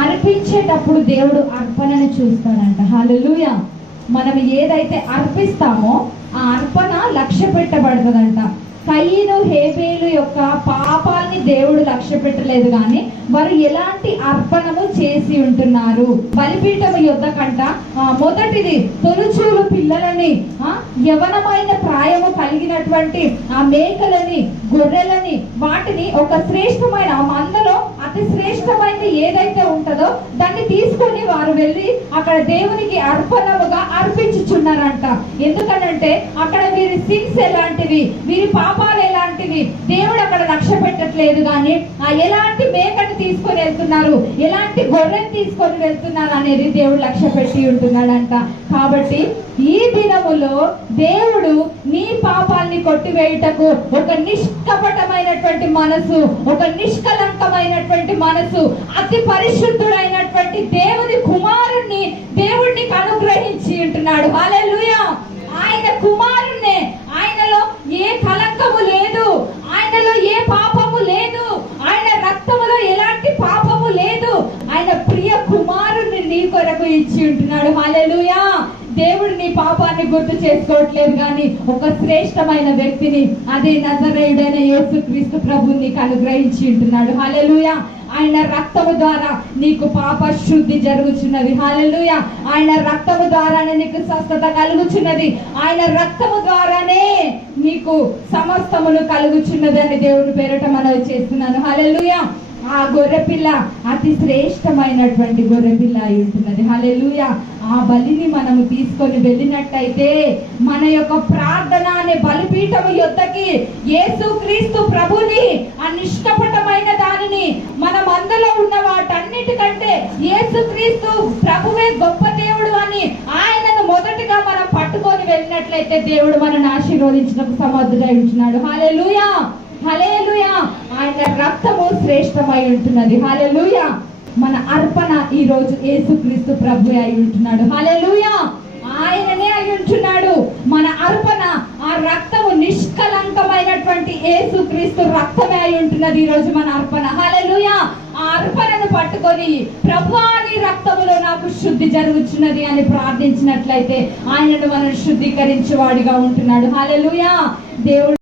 అర్పించేటప్పుడు దేవుడు అర్పణను చూస్తాడంట. హలలుయ మనం ఏదైతే అర్పిస్తామో ఆ అర్పణ లక్ష్య పెట్టబడుతుందంట. కయ్యను హేబేలు యొక్క పాపాల్ని దేవుడు లక్ష్య పెట్టలేదు కానీ వారు ఎలాంటి అర్పణము చేసి ఉంటున్నారు? బలిపీఠము యుద్ధ కంట మొదటిది తొలుచూలు పిల్లలని ఆ, యవనమైన ప్రాయము కలిగినటువంటి ఆ మేకలని గొర్రెలని వాటిని ఒక శ్రేష్టమైన మందలో అతి శ్రేష్టమైనది ఏదైతే ఉంటుందో దాన్ని తీసుకొని వారు వెళ్ళి అక్కడ దేవునికి అర్పణముగా అర్పించుచున్నారంట. ఎందుకనంటే అక్కడ వీరి సిన్స్ ఎలాంటివి వీరి పాపాలు ఎలాంటివి దేవుడు అక్కడ లక్ష్య పెట్టట్లేదు కానీ ఆ ఎలాంటి మేకను తీసుకొని వెళ్తున్నారు ఎలాంటి గొర్రెని తీసుకొని వెళ్తున్నారు అనేది దేవుడు లక్ష్య పెట్టి ఉంటున్నాడంట. కాబట్టి ఈ దినములో దేవుడు నీ పాపాల్ని కొట్టివేయుటకు ఒక నిష్కపటమైనటువంటి మనసు ఒక నిష్కలంకమైనటువంటి మనసు అతి పరిశుద్ధుడైనటువంటి దేవుని కుమారుణ్ణి దేవుడిని అనుగ్రహించి ఉంటున్నాడు. వాళ్ళ ఆయన కుమారుణ్ణే ఆయనలో ఏ కలంకము లేదు ఆయనలో ఏ పాపము లేదు ఆయన రక్తములో ఎలాంటి పాపము లేదు ఆయన ప్రియ కుమారుణ్ణి నీ కొరకు ఇచ్చి ఉంటున్నాడు. హల్లెలూయా! దేవుడు నీ పాపాన్ని గుర్తు చేసుకోవట్లేదు కానీ ఒక శ్రేష్టమైన వ్యక్తిని అదే నజరేయుడైన యేసుక్రీస్తు ప్రభు నీకు అనుగ్రహించి ఉంటున్నాడు. హల్లెలూయా! ఆయన రక్తము ద్వారా నీకు పాప శుద్ధి జరుగుచున్నది. హల్లెలూయ! ఆయన రక్తము ద్వారానే నీకు స్వస్థత కలుగుచున్నది. ఆయన రక్తము ద్వారానే నీకు సమస్తమును కలుగుచున్నది అని దేవుని పేరట మనం చేస్తున్నాను. హల్లెలూయ! ఆ గొర్రెపిల్ల అతి శ్రేష్టమైనటువంటి గొర్రెపిల్ల అయి ఉంటున్నది. హలెలుయ ఆ బలిని మనము తీసుకొని వెళ్ళినట్టయితే మన యొక్క ప్రార్థన అనే బలిపీఠము యొద్దకి యేసుక్రీస్తు ప్రభుని ఆ నిష్కపటమైన దానిని మనం అందులో ఉన్న వాటన్నిటికంటే యేసుక్రీస్తు ప్రభువే గొప్ప దేవుడు అని ఆయనను మొదటగా మనం పట్టుకొని వెళ్ళినట్లయితే దేవుడు మనని ఆశీర్వదించడం సమర్థుడై ఉంటున్నాడు. హల్లెలూయా. హల్లెలూయా. ఆయన రక్తము శ్రేష్టమై ఉంటున్నది. హల్లెలూయా. మన అర్పణ ఈ రోజు యేసుక్రీస్తు ప్రభు అయి ఉంటున్నాడు. హల్లెలూయా. ఆయననే అయి ఉంటున్నాడు. మన అర్పణ ఆ రక్తము నిష్కలంకమైనటువంటి యేసుక్రీస్తు రక్తమే అయి ఉంటున్నది ఈ రోజు మన అర్పణ. హల్లెలూయా. ఆ అర్పణను పట్టుకొని ప్రభువాని రక్తములో నాకు శుద్ధి జరుగుతున్నది అని ప్రార్థించినట్లయితే ఆయనను మనం శుద్ధీకరించేవాడిగా ఉంటున్నాడు. హలలుయా దేవుడు